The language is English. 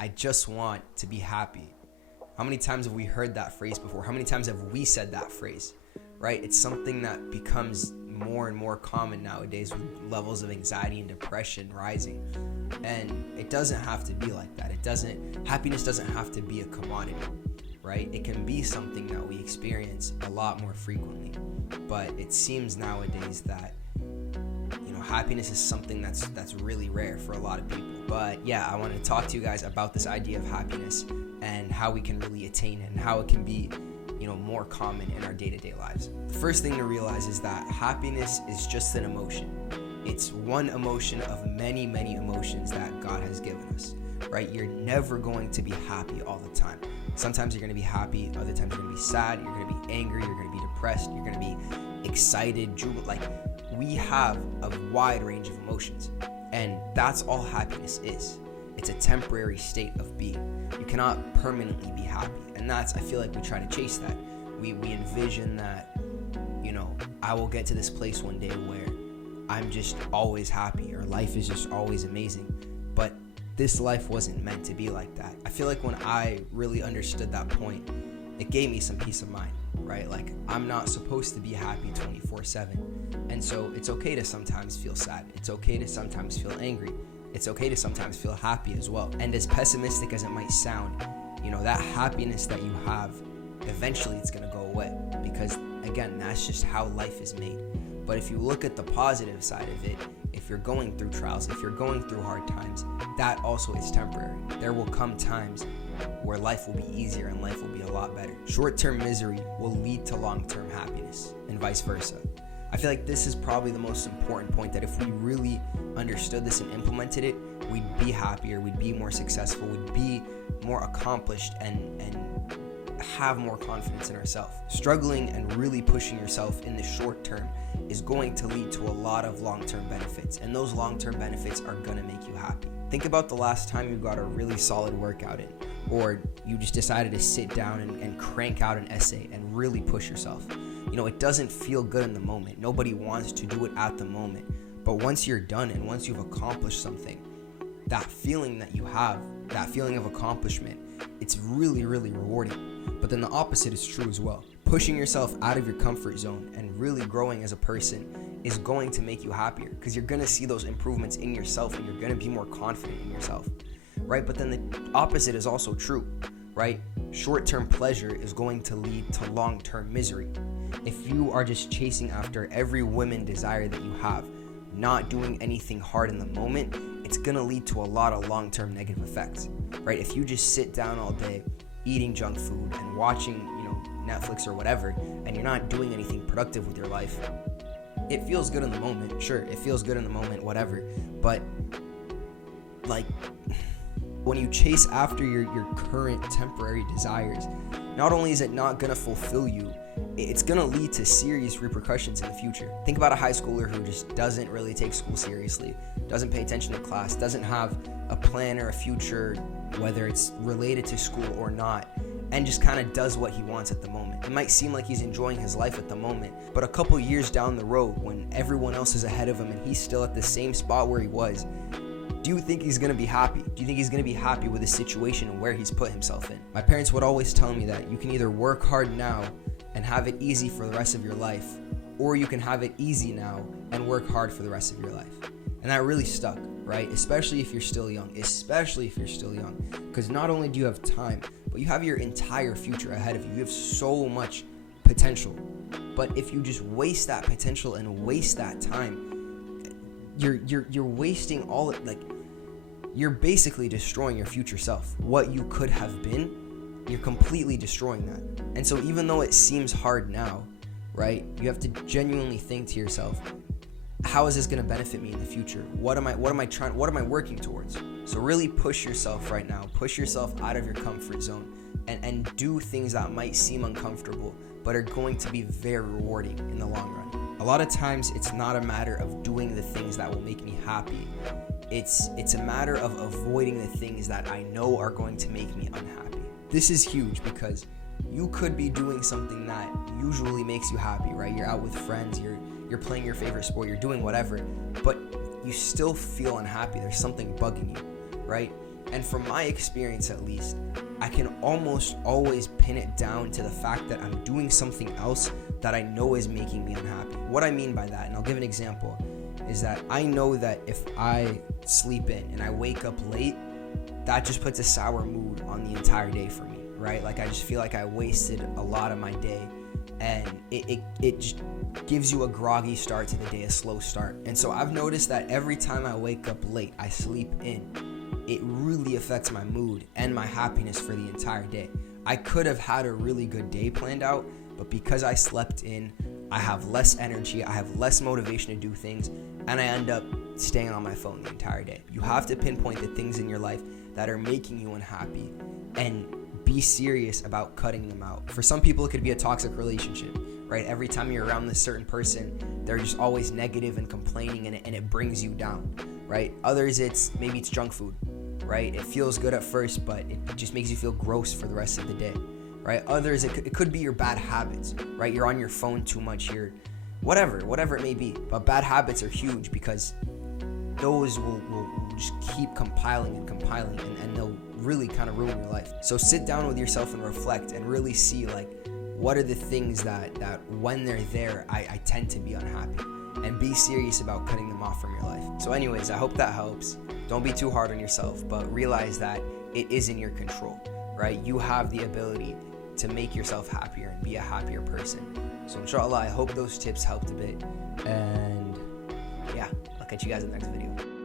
I just want to be happy. How many times have we heard that phrase before? How many times have we said that phrase, right? It's something that becomes more and more common nowadays with levels of anxiety and depression rising. And it doesn't have to be like that. Happiness doesn't have to be a commodity, right? It can be something that we experience a lot more frequently. But it seems nowadays that happiness is something that's really rare for a lot of people. But yeah, I want to talk to you guys about this idea of happiness and how we can really attain it and how it can be more common in our day-to-day lives. The first thing to realize is that happiness is just an emotion. It's one emotion of many, many emotions that God has given us, right? You're never going to be happy all the time. Sometimes you're going to be happy, other times you're going to be sad, you're going to be angry, you're going to be depressed, you're going to be excited, jubilant. We have a wide range of emotions, and that's all happiness is. It's a temporary state of being. You cannot permanently be happy, and I feel like we try to chase that. We envision that, I will get to this place one day where I'm just always happy, or life is just always amazing. But this life wasn't meant to be like that. I feel like when I really understood that point, it gave me some peace of mind, right? Like, I'm not supposed to be happy 24/7. And so it's okay to sometimes feel sad. It's okay to sometimes feel angry. It's okay to sometimes feel happy as well. And as pessimistic as it might sound, that happiness that you have, eventually it's going to go away. Because again, that's just how life is made. But if you look at the positive side of it, if you're going through trials, if you're going through hard times, that also is temporary. There will come times where life will be easier and life will be a lot better. Short-term misery will lead to long-term happiness and vice versa. I feel like this is probably the most important point, that if we really understood this and implemented it, we'd be happier, we'd be more successful, we'd be more accomplished and have more confidence in ourselves. Struggling and really pushing yourself in the short term is going to lead to a lot of long-term benefits, and those long-term benefits are going to make you happy. Think about the last time you got a really solid workout in, or you just decided to sit down and crank out an essay and really push yourself. It doesn't feel good in the moment. Nobody wants to do it at the moment. But once you're done and once you've accomplished something, that feeling that you have, that feeling of accomplishment, it's really, really rewarding. But then the opposite is true as well. Pushing yourself out of your comfort zone and really growing as a person is going to make you happier, because you're going to see those improvements in yourself and you're going to be more confident in yourself, right? But then the opposite is also true, right? Short-term pleasure is going to lead to long-term misery. If you are just chasing after every whim desire that you have, not doing anything hard in the moment, it's going to lead to a lot of long-term negative effects, right? If you just sit down all day eating junk food and watching, Netflix or whatever, and you're not doing anything productive with your life, it feels good in the moment. Sure, it feels good in the moment, whatever. But when you chase after your current temporary desires, not only is it not going to fulfill you, it's going to lead to serious repercussions in the future. Think about a high schooler who just doesn't really take school seriously, doesn't pay attention to class, doesn't have a plan or a future, whether it's related to school or not, and just kind of does what he wants at the moment. It might seem like he's enjoying his life at the moment, but a couple years down the road, when everyone else is ahead of him and he's still at the same spot where he was, do you think he's going to be happy? Do you think he's going to be happy with the situation and where he's put himself in? My parents would always tell me that you can either work hard now and have it easy for the rest of your life, or you can have it easy now and work hard for the rest of your life. And that really stuck, right? Especially if you're still young, because not only do you have time, but you have your entire future ahead of you. You have so much potential. But if you just waste that potential and waste that time, you're wasting all it. You're basically destroying your future self. What you could have been, you're completely destroying that. And so even though it seems hard now, right, you have to genuinely think to yourself, how is this going to benefit me in the future? What am I working towards? So really push yourself right now. Push yourself out of your comfort zone and do things that might seem uncomfortable, but are going to be very rewarding in the long run. A lot of times it's not a matter of doing the things that will make me happy. It's a matter of avoiding the things that I know are going to make me unhappy. This is huge because you could be doing something that usually makes you happy, right? You're out with friends, you're playing your favorite sport, you're doing whatever, but you still feel unhappy. There's something bugging you, right? And from my experience at least, I can almost always pin it down to the fact that I'm doing something else that I know is making me unhappy. What I mean by that, and I'll give an example, is that I know that if I sleep in and I wake up late, that just puts a sour mood on the entire day for me, right? Like I just feel like I wasted a lot of my day, and it just gives you a groggy start to the day, a slow start. And so I've noticed that every time I wake up late, I sleep in, it really affects my mood and my happiness for the entire day. I could have had a really good day planned out, but because I slept in, I have less energy, I have less motivation to do things, and I end up staying on my phone the entire day. You have to pinpoint the things in your life that are making you unhappy and be serious about cutting them out. For some people, it could be a toxic relationship, right? Every time you're around this certain person, they're just always negative and complaining, and it brings you down, right? Others, maybe it's junk food, right? It feels good at first, but it just makes you feel gross for the rest of the day, right? Others, it could be your bad habits, right? You're on your phone too much, you're whatever it may be. But bad habits are huge because those will just keep compiling and they'll really kind of ruin your life. So sit down with yourself and reflect and really see, like, what are the things that when they're there, I tend to be unhappy, and be serious about cutting them off from your life. So anyways, I hope that helps. Don't be too hard on yourself, but realize that it is in your control, right? You have the ability to make yourself happier and be a happier person. So inshallah, I hope those tips helped a bit. And yeah, I'll catch you guys in the next video.